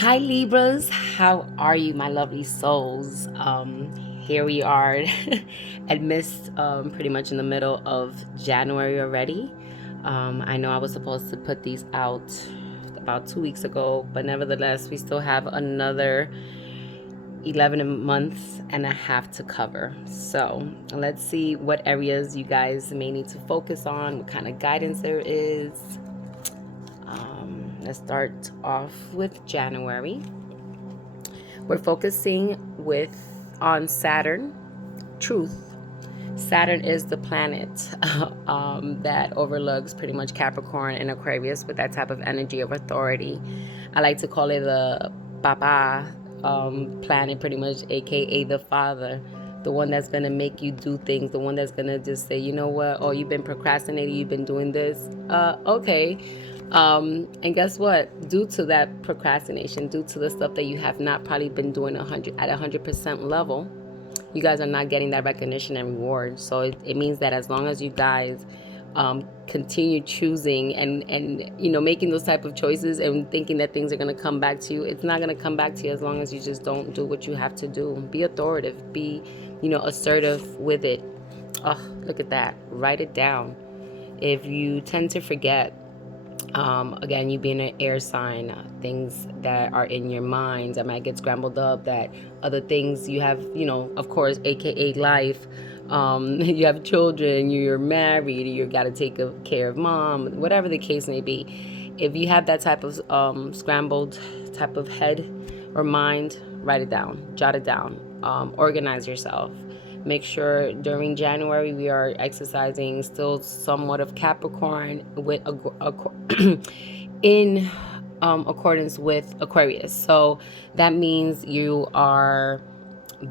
Hi Libras, how are you, my lovely souls? Here we are amidst pretty much in the middle of January already. I know I was supposed to put these out about 2 weeks ago, but nevertheless, we still have another 11 months and a half to cover. So let's see what areas you guys may need to focus on, what kind of guidance there is. Let's start off with January. We're focusing on Saturn. Truth. Saturn is the planet that overlooks pretty much Capricorn and Aquarius with that type of energy of authority. I like to call it the Papa planet, pretty much, aka the father, the one that's gonna make you do things, the one that's gonna just say, you know what, oh, you've been procrastinating, you've been doing this, okay. And guess what? Due to that procrastination, due to the stuff that you have not probably been doing at 100% level, you guys are not getting that recognition and reward. So it means that as long as you guys continue choosing and making those type of choices and thinking that things are going to come back to you, it's not going to come back to you as long as you just don't do what you have to do. Be authoritative, be assertive with it. Oh, look at that. Write it down. If you tend to forget, again, you being an air sign, things that are in your mind that might get scrambled up, that other things you have, of course, aka life. You have children, you're married, you got to take care of mom, whatever the case may be. If you have that type of scrambled type of head or mind, write it down, jot it down, organize yourself. Make sure during January we are exercising still somewhat of Capricorn with in accordance with Aquarius. So that means you are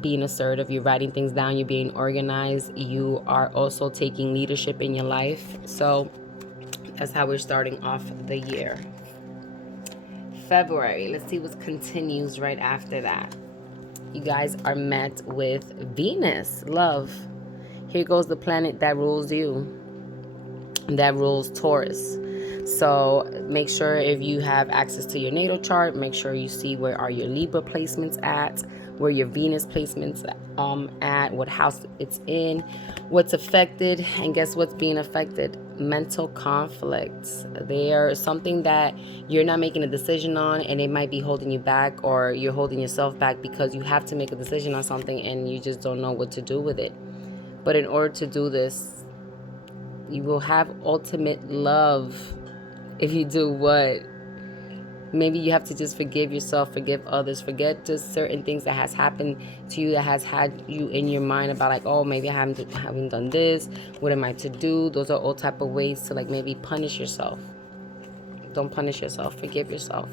being assertive, you're writing things down, you're being organized, you are also taking leadership in your life. So that's how we're starting off the year. February, let's see what continues right after that. You guys are met with Venus, love. Here goes the planet that rules you, that rules Taurus. So make sure if you have access to your natal chart, make sure you see where are your Libra placements at, where your Venus placements at, what house it's in, what's affected, and guess what's being affected? Mental conflicts. They are something that you're not making a decision on, and it might be holding you back, or you're holding yourself back because you have to make a decision on something and you just don't know what to do with it. But in order to do this, you will have ultimate love if you do what? Maybe you have to just forgive yourself, forgive others, forget just certain things that has happened to you that has had you in your mind about like, oh, maybe I haven't done this. What am I to do? Those are all type of ways to like maybe punish yourself. Don't punish yourself. Forgive yourself.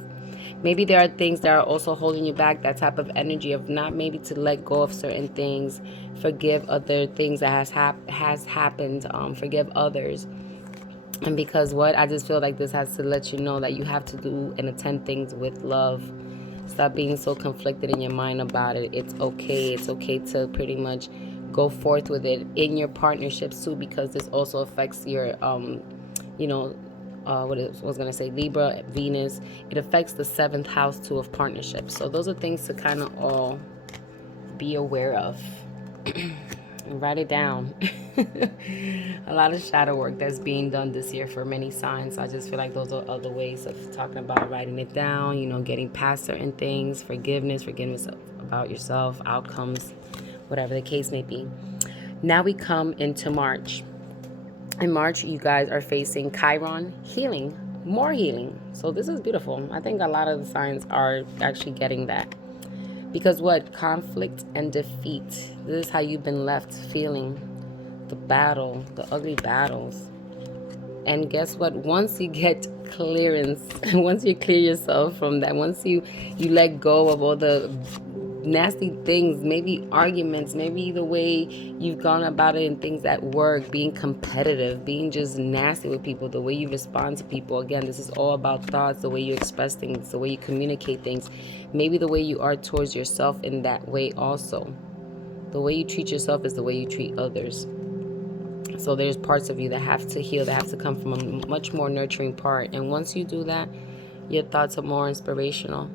Maybe there are things that are also holding you back, that type of energy of not maybe to let go of certain things, forgive other things that has happened, forgive others. And because what? I just feel like this has to let you know that you have to do and attend things with love. Stop being so conflicted in your mind about it. It's okay. It's okay to pretty much go forth with it in your partnerships too, because this also affects your, what I was going to say, Libra, Venus. It affects the 7th house too of partnerships. So those are things to kind of all be aware of. And write it down. A lot of shadow work that's being done this year for many signs. I just feel like those are other ways of talking about writing it down, getting past certain things, forgiveness about yourself, outcomes, whatever the case may be. Now we come into March. In March, you guys are facing Chiron, healing, more healing. So this is beautiful. I think a lot of the signs are actually getting that. Because what? Conflict and defeat. This is how you've been left feeling. The battle, the ugly battles. And guess what? Once you get clearance, once you clear yourself from that, once you let go of all the nasty things, maybe arguments, maybe the way you've gone about it in things at work, being competitive, being just nasty with people, the way you respond to people. Again, this is all about thoughts, the way you express things, the way you communicate things, maybe the way you are towards yourself in that way also. The way you treat yourself is the way you treat others. So there's parts of you that have to heal, that have to come from a much more nurturing part. And once you do that, your thoughts are more inspirational.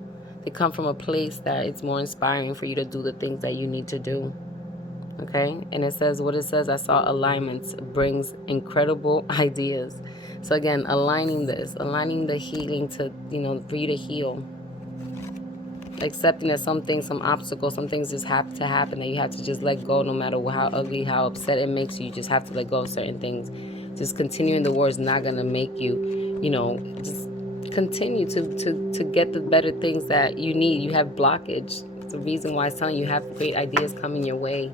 they come from a place that it's more inspiring for you to do the things that you need to do. Okay, and it says what it says. I saw alignments brings incredible ideas. So again, aligning the healing to, for you to heal. Accepting that some things, some obstacles, some things just have to happen, that you have to just let go, no matter how ugly, how upset it makes you. You just have to let go of certain things. Just continuing the war is not going to make you, just continue to get the better things that you need. You have blockage. It's the reason why it's telling you have great ideas coming your way,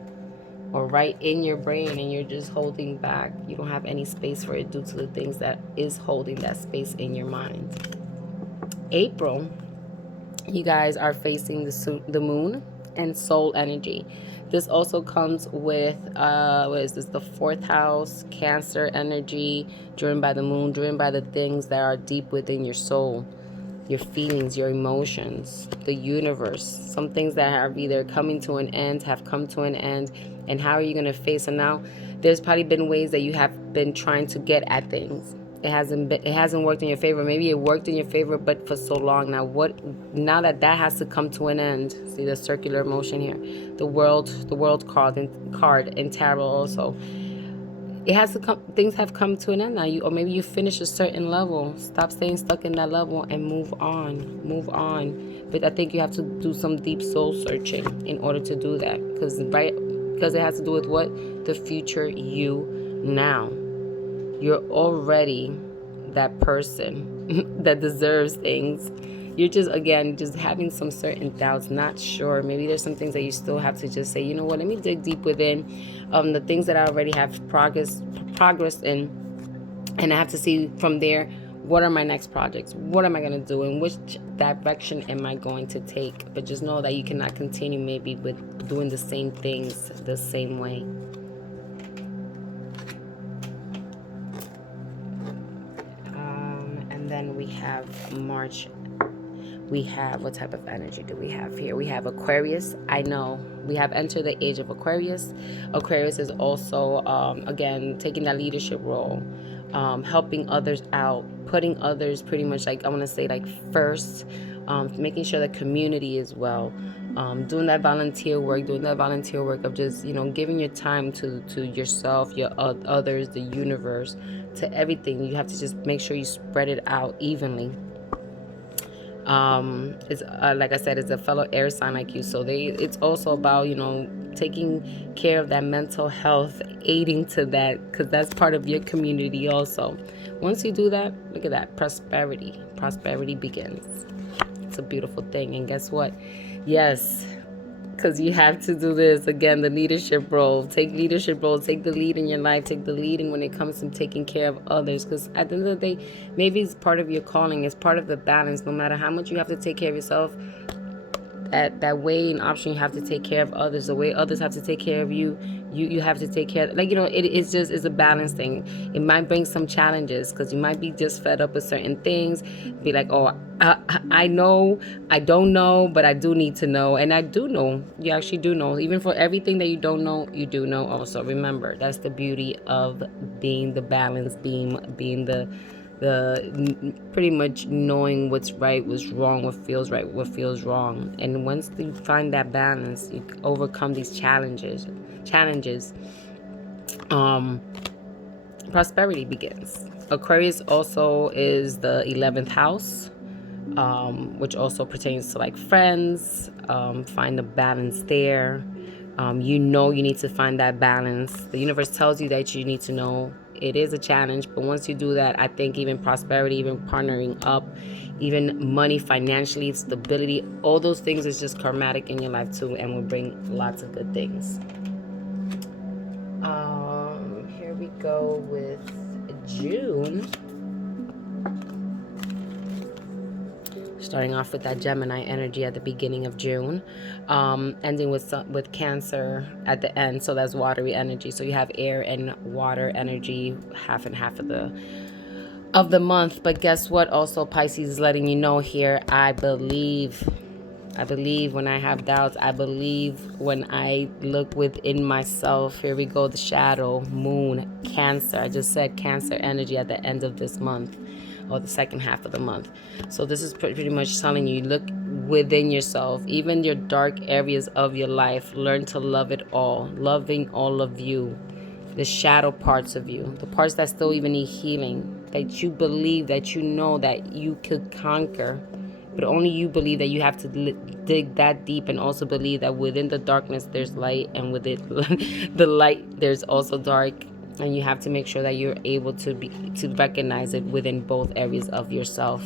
or right in your brain, and you're just holding back. You don't have any space for it due to the things that is holding that space in your mind. April, you guys are facing the moon and soul energy. This also comes with what is this, the 4th house, Cancer energy, driven by the moon, driven by the things that are deep within your soul, your feelings, your emotions, the universe. Some things that have either coming to an end, have come to an end, and how are you going to face them now? There's probably been ways that you have been trying to get at things. It hasn't worked in your favor. Maybe it worked in your favor, but for so long now. Now that has to come to an end? See the circular motion here. The world card in tarot also. It has to come. Things have come to an end now. Or maybe you finish a certain level. Stop staying stuck in that level and move on. Move on. But I think you have to do some deep soul searching in order to do that. Because it has to do with what? The future you now. You're already that person that deserves things. You're just having some certain doubts, not sure. Maybe there's some things that you still have to just say, you know what, let me dig deep within the things that I already have progress in, and I have to see from there, what are my next projects? What am I going to do? And which direction am I going to take? But just know that you cannot continue maybe with doing the same things the same way. And then we have March. We have, what type of energy do we have here? We have Aquarius. I know we have entered the age of Aquarius. Aquarius is also, again, taking that leadership role, helping others out, putting others pretty much like, I want to say like first, making sure the community is well, doing that volunteer work of just, giving your time to yourself, your others, the universe, to everything. You have to just make sure you spread it out evenly. It's like I said, it's a fellow air sign like you, so it's also about taking care of that mental health, aiding to that, because that's part of your community also. Once you do that, look at that, prosperity begins. It's a beautiful thing. And guess what? Yes, because you have to do this again, the leadership role. Take leadership role. Take the lead in your life. Take the lead in when it comes to taking care of others. Because at the end of the day, maybe it's part of your calling. It's part of the balance. No matter how much you have to take care of yourself, that way and option, you have to take care of others. The way others have to take care of you, you have to take care of, it's a balance thing. It might bring some challenges because you might be just fed up with certain things, be like, oh, I know, I don't know, but I do need to know. And I do know. You actually do know. Even for everything that you don't know, you do know also. Remember, that's the beauty of being the balance beam, being the pretty much knowing what's right, what's wrong, what feels right, what feels wrong. And once you find that balance, you overcome these challenges. Prosperity begins. Aquarius also is the 11th house, which also pertains to like friends. Find a balance there. You need to find that balance. The universe tells you that you need to know. It is a challenge, but once you do that, I think even prosperity, even partnering up, even money, financially, stability, all those things is just karmatic in your life too, and will bring lots of good things. Here we go with June. Starting off with that Gemini energy at the beginning of June, ending with Cancer at the end. So that's watery energy. So you have air and water energy, half and half of the month. But guess what? Also, Pisces is letting you know here, I believe when I have doubts. I believe when I look within myself. Here we go, the shadow, moon, Cancer. I just said Cancer energy at the end of this month, or the second half of the month. So this is pretty much telling you, look within yourself, even your dark areas of your life. Learn to love it all, loving all of you, the shadow parts of you, the parts that still even need healing, that you believe, that you know that you could conquer, but only you believe that you have to dig that deep, and also believe that within the darkness there's light, and within the light there's also dark, and you have to make sure that you're able to recognize it within both areas of yourself.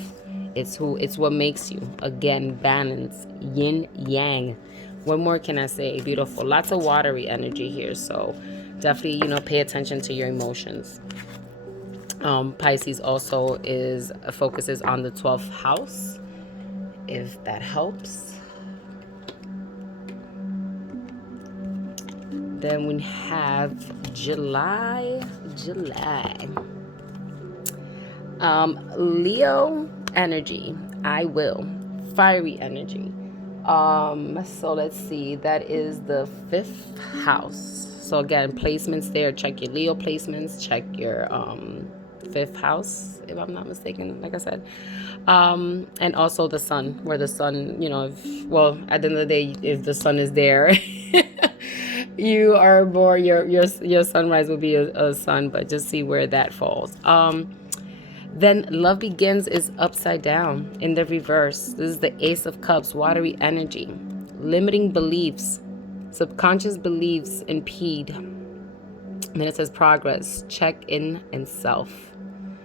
It's what makes you, again, balance, yin yang. What more can I say? Beautiful. Lots of watery energy here, so definitely, pay attention to your emotions. Pisces also focuses on the 12th house, if that helps. Then we have July. Leo energy. I will. Fiery energy. So let's see. That is the 5th house. So again, placements there. Check your Leo placements. Check your 5th house, if I'm not mistaken, like I said. And also the sun, where the sun, at the end of the day, if the sun is there, you are born, your sunrise will be a sun, but just see where that falls. Then love begins is upside down in the reverse. This is the Ace of Cups, watery energy. Limiting beliefs, subconscious beliefs impede. Then it says progress, check in and self.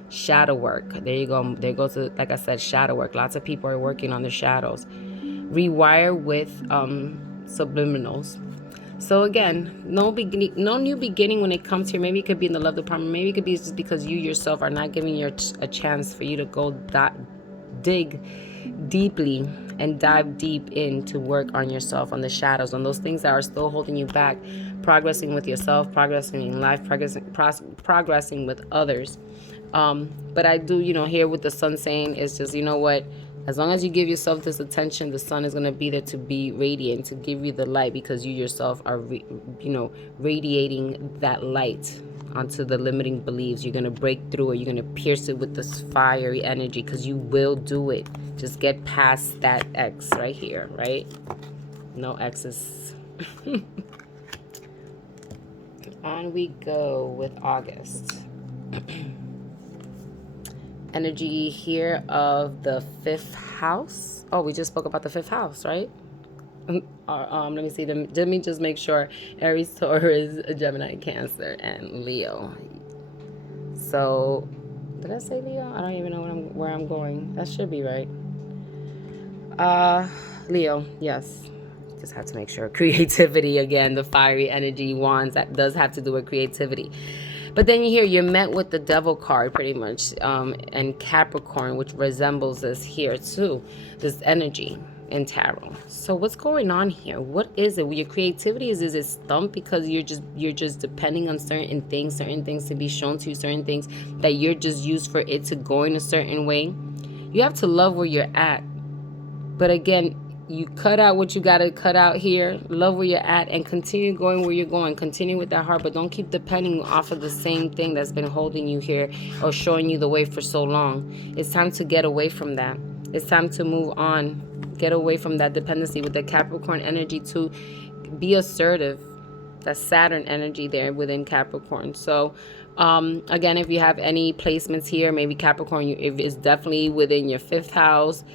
Shadow work. There you go. There goes, like I said, shadow work. Lots of people are working on their shadows. Rewire with subliminals. So again, no new beginning when it comes here. Maybe it could be in the love department. Maybe it could be just because you yourself are not giving a chance for you to go dig deeply and dive deep in to work on yourself, on the shadows, on those things that are still holding you back, progressing with yourself, progressing in life, progressing with others. But I do, hear what the sun saying is just, what, as long as you give yourself this attention, the sun is going to be there to be radiant, to give you the light, because you yourself are, radiating that light onto the limiting beliefs. You're going to break through it. You're going to pierce it with this fiery energy, because you will do it. Just get past that X right here, right? No X's. On we go with August. Energy here of the 5th house. Oh, we just spoke about the 5th house, right? Let me see. Let me just make sure. Aries, Taurus, Gemini, Cancer, and Leo. So, did I say Leo? I don't even know where I'm going. That should be right. Leo, yes. Just have to make sure. Creativity, again, the fiery energy, wands, that does have to do with creativity. But then you're met with the Devil card, pretty much, and Capricorn, which resembles this here too, this energy in tarot. So what's going on here? What is it? Your creativity is it stumped because you're just depending on certain things to be shown to you, certain things that you're just used for it to go in a certain way. You have to love where you're at. But again, you cut out what you got to cut out here, love where you're at, and continue going where you're going. Continue with that heart, but don't keep depending off of the same thing that's been holding you here or showing you the way for so long. It's time to get away from that. It's time to move on. Get away from that dependency with the Capricorn energy to be assertive. That's Saturn energy there within Capricorn. So again, if you have any placements here, maybe Capricorn, if it's definitely within your 5th house.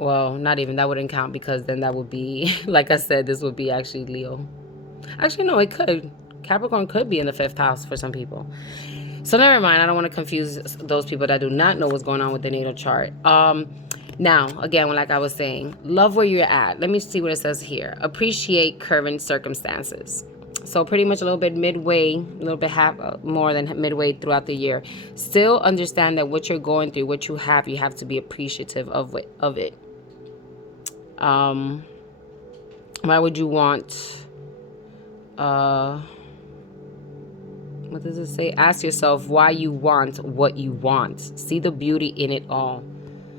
Well, not even, that wouldn't count, because then that would be, like I said, this would be actually Leo. Actually, no, it could. Capricorn could be in the 5th house for some people. So never mind. I don't want to confuse those people that do not know what's going on with the natal chart. Now, again, like I was saying, love where you're at. Let me see what it says here. Appreciate current circumstances. So pretty much a little bit midway, a little bit more than midway throughout the year. Still understand that what you're going through, what you have to be appreciative of it. Why would you want, what does it say? Ask yourself why you want what you want. See the beauty in it all.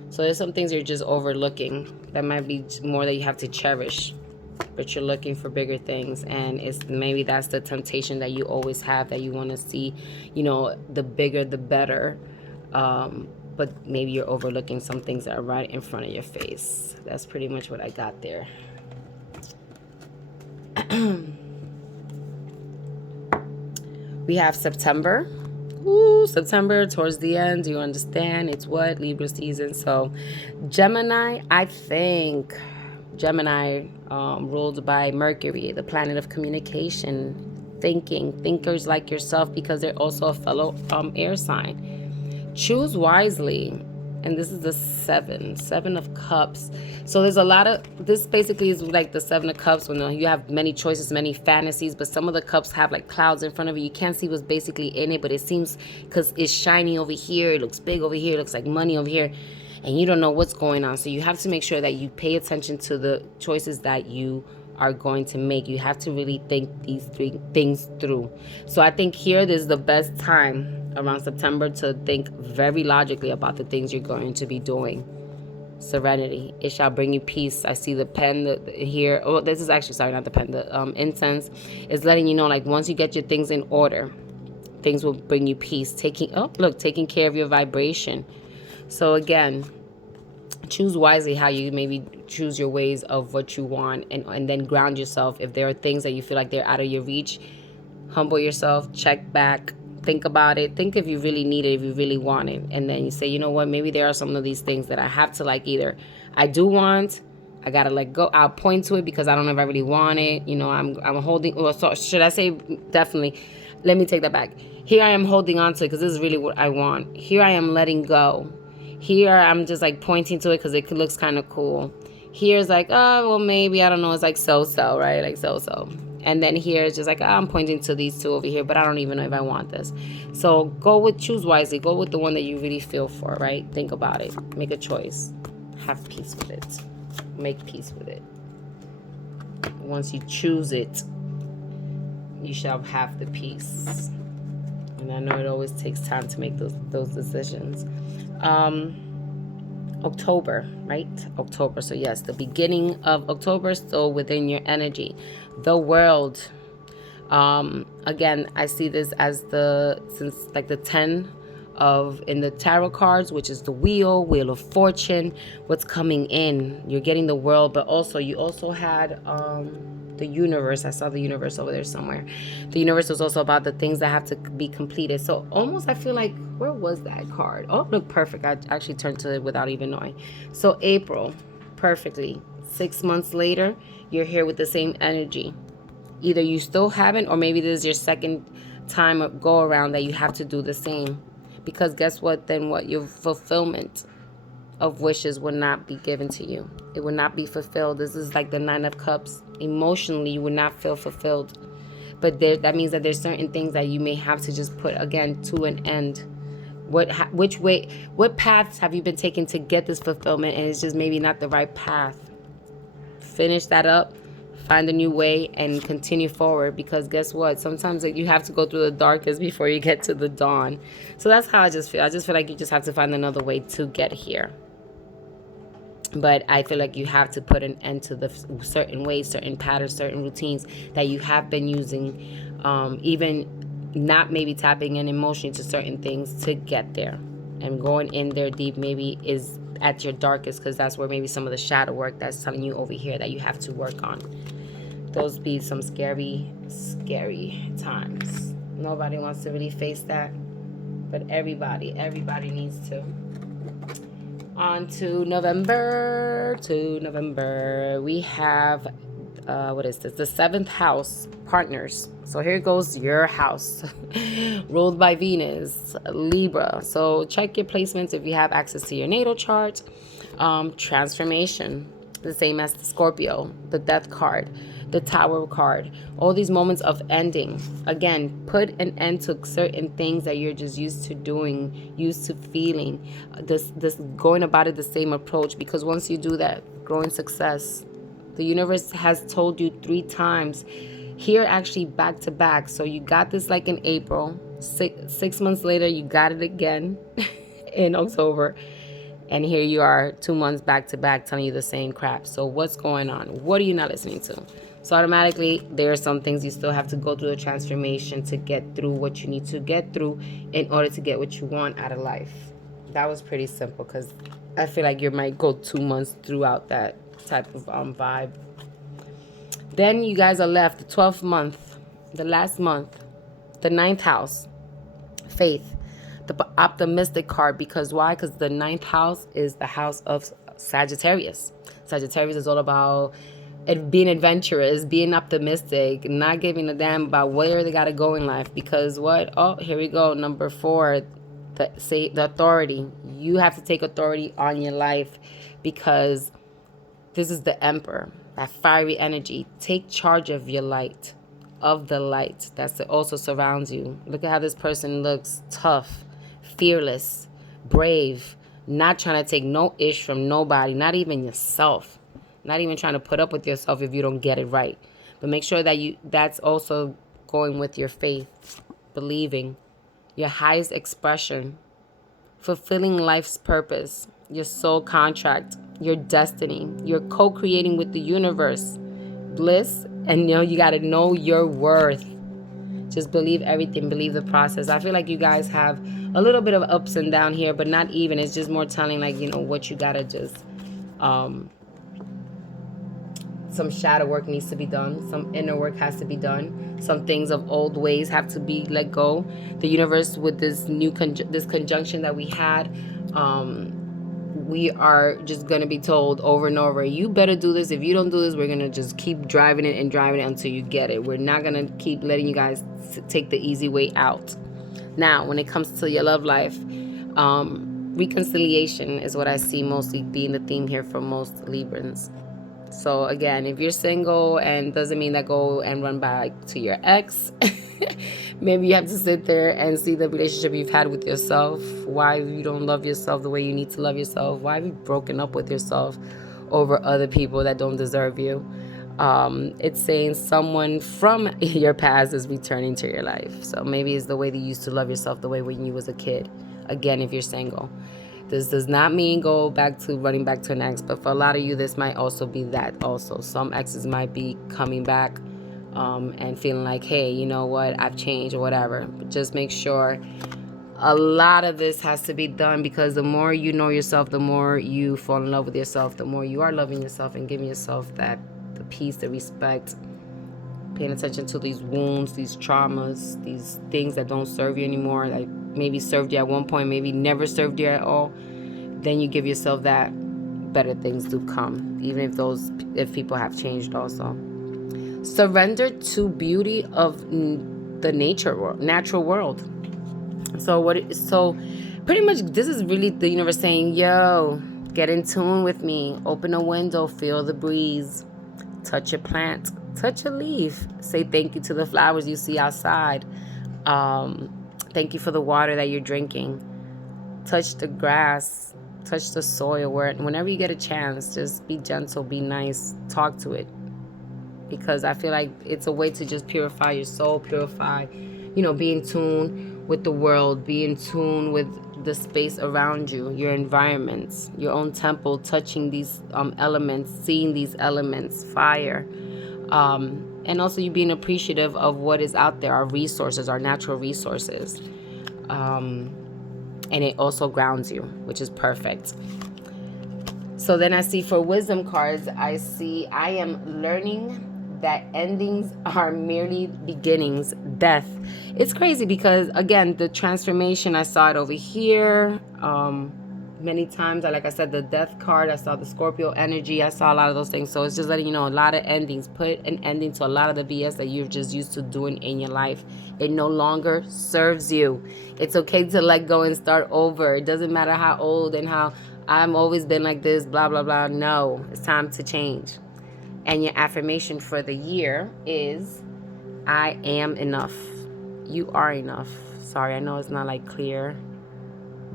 So there's some things you're just overlooking that might be more that you have to cherish, but you're looking for bigger things, and maybe that's the temptation that you always have, that you want to see, the bigger the better. but maybe you're overlooking some things that are right in front of your face. That's pretty much what I got there. We have September. Ooh, September towards the end. You understand? It's what? Libra season. So Gemini, I think Gemini, ruled by Mercury, the planet of communication, thinkers like yourself, because they're also a fellow air sign. Choose wisely. And this is the seven of cups. So there's a lot of, this basically is like the 7 of cups when you have many choices, many fantasies, but some of the cups have like clouds in front of you. You can't see what's basically in it, but it seems, because it's shiny over here, it looks big over here, it looks like money over here, and you don't know what's going on. So you have to make sure that you pay attention to the choices that you are going to make. You have to really think these 3 things through. So I think here this is the best time around September to think very logically about the things you're going to be doing. Serenity, it shall bring you peace. I see the pen here. Oh, this is actually, sorry, not the pen. The incense is letting you know, like, once you get your things in order, things will bring you peace. Taking care of your vibration. So again, choose wisely how you maybe choose your ways of what you want, and then ground yourself. If there are things that you feel like they're out of your reach, humble yourself, check back, think about it, think if you really need it, if you really want it, and then you say, you know what, maybe there are some of these things that I have to, like, either I do want, I gotta let go, I'll point to it because I don't know if I really want it, you know, I'm holding, or so should I say, definitely, let me take that back. Here I am holding on to it because this is really what I want. Here I am letting go. Here I'm just like pointing to it because it looks kind of cool. Here's like, oh, well, maybe, I don't know, it's like so-so, right? Like so-so. And then here it's just like, oh, I'm pointing to these 2 over here, but I don't even know if I want this. So choose wisely. Go with the one that you really feel for, right? Think about it. Make a choice. Have peace with it. Make peace with it. Once you choose it, you shall have the peace. And I know it always takes time to make those decisions. October, right? October. So yes, the beginning of October, still within your energy. The world. Again, I see this as the 10 of in the tarot cards, which is the wheel of fortune, what's coming in. You're getting the world, but also you also had the universe. I saw the universe over there somewhere. The universe was also about the things that have to be completed. So almost I feel like, where was that card? Oh, look, perfect. I actually turned to it without even knowing. So April, perfectly. 6 months later, you're here with the same energy. Either you still haven't, or maybe this is your second time of go around that you have to do the same. Because guess what? Then what? Your fulfillment of wishes will not be given to you. It will not be fulfilled. This is like the 9 of Cups. Emotionally, you will not feel fulfilled. But that means that there's certain things that you may have to just put, again, to an end. What paths have you been taking to get this fulfillment, and it's just maybe not the right path? Finish that up. Find a new way and continue forward, because guess what? Sometimes you have to go through the darkest before you get to the dawn. So that's how I just feel. I just feel like you just have to find another way to get here. But I feel like you have to put an end to the certain ways, certain patterns, certain routines that you have been using, even not maybe tapping in emotionally to certain things to get there. And going in there deep maybe is at your darkest, because that's where maybe some of the shadow work that's telling you over here that you have to work on. Those be some scary, scary times. Nobody wants to really face that, but everybody needs to. On to November. We have, what is this? The 7th house, partners. So here goes your house, ruled by Venus, Libra. So check your placements if you have access to your natal chart. Transformation, the same as the Scorpio, the Death card, the Tower card. All these moments of ending. Again, put an end to certain things that you're just used to doing, used to feeling. This going about it the same approach, because once you do that, growing success. The universe has told you 3 times. Here, actually back to back. So you got this like in April. 6 months later, you got it again in October. And here you are 2 months back to back telling you the same crap. So what's going on? What are you not listening to? So automatically, there are some things you still have to go through the transformation to get through what you need to get through in order to get what you want out of life. That was pretty simple because I feel like you might go 2 months throughout that type of vibe. Then you guys are left the 12th month, the last month, the ninth house, faith, the optimistic card. Because why? Because the ninth house is the house of Sagittarius. Sagittarius is all about it being adventurous, being optimistic, not giving a damn about where they got to go in life. Because what? Oh, here we go. Number 4, the authority. You have to take authority on your life because this is the emperor, that fiery energy. Take charge of your light, of the light that also surrounds you. Look at how this person looks: tough, fearless, brave, not trying to take no ish from nobody, not even yourself, not even trying to put up with yourself if you don't get it right. But make sure that that's also going with your faith, believing, your highest expression, fulfilling life's purpose, your soul contract, your destiny. You're co-creating with the universe, bliss, and you got to know your worth. Just believe everything, believe the process. I feel like you guys have a little bit of ups and down here, but not even. It's just more telling, like, what you got to just some shadow work needs to be done. Some inner work has to be done. Some things of old ways have to be let go. The universe, with this new this conjunction that we had, we are just going to be told over and over, you better do this. If you don't do this, we're going to just keep driving it until you get it. We're not going to keep letting you guys take the easy way out. Now, when it comes to your love life, reconciliation is what I see mostly being the theme here for most Librans. So again, if you're single, and doesn't mean that go and run back to your ex. Maybe you have to sit there and see the relationship you've had with yourself. Why you don't love yourself the way you need to love yourself. Why have you broken up with yourself over other people that don't deserve you? It's saying someone from your past is returning to your life. So maybe it's the way that you used to love yourself, the way when you was a kid. Again, if you're single. This does not mean go back to running back to an ex, but for a lot of you, this might also be that also. Some exes might be coming back and feeling like, hey, you know what, I've changed or whatever. But just make sure a lot of this has to be done, because the more you know yourself, the more you fall in love with yourself, the more you are loving yourself and giving yourself the peace, the respect, paying attention to these wounds, these traumas, these things that don't serve you anymore, like maybe served you at one point, maybe never served you at all. Then you give yourself that, better things do come, even if people have changed also. Surrender to beauty of the natural world. So pretty much this is really the universe saying, yo, get in tune with me. Open a window, feel the breeze, touch a plant, touch a leaf, say thank you to the flowers you see outside. Thank you for the water that you're drinking. Touch the grass, touch the soil. Whenever you get a chance, just be gentle, be nice, talk to it. Because I feel like it's a way to just purify your soul, be in tune with the world, be in tune with the space around you, your environments, your own temple, touching these elements, seeing these elements, fire. And also you being appreciative of what is out there, our resources, our natural resources. And it also grounds you, which is perfect. So then I see for wisdom cards, I am learning that endings are merely beginnings. Death. It's crazy because, again, the transformation, I saw it over here. Many times, like I said, the death card, I saw the Scorpio energy, I saw a lot of those things. So it's just letting you know, a lot of endings. Put an ending to a lot of the BS that you're just used to doing in your life. It no longer serves you. It's okay to let go and start over. It doesn't matter how old and how I've always been like this, blah, blah, blah. No, it's time to change. And your affirmation for the year is, I am enough. You are enough. Sorry, I know it's not like clear,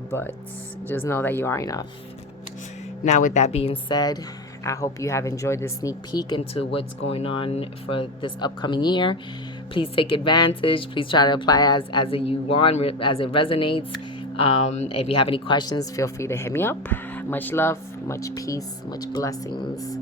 but just know that you are enough. Now, with that being said, I hope you have enjoyed this sneak peek into what's going on for this upcoming year. Please take advantage. Please try to apply as you want, as it resonates. If you have any questions, feel free to hit me up. Much love, much peace, much blessings.